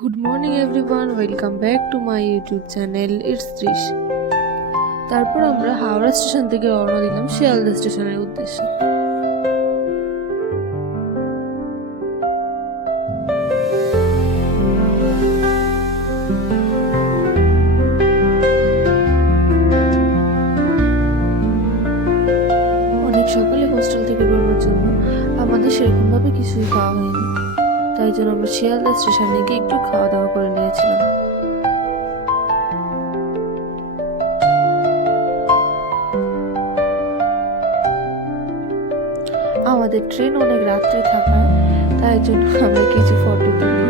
Good morning everyone, welcome back to my YouTube channel. It's Trish. তারপর আমরা হাওড়া স্টেশন থেকে রওনা দিলাম শিয়ালদা স্টেশনের উদ্দেশ্যে। অনেক সকালে হোস্টেল থেকে বেরোনোর জন্য আমাদের সেরকমভাবে কিছুই খাওয়া হয়নি, তাই জন্য আমরা শিয়ালদা স্টেশনে গিয়ে একটু খাওয়া দাওয়া করে নিয়েছিলাম। আমাদের ট্রেন অনেক রাত্রে থাকায় তাই জন্য আমরা কিছু ফটো তুলি।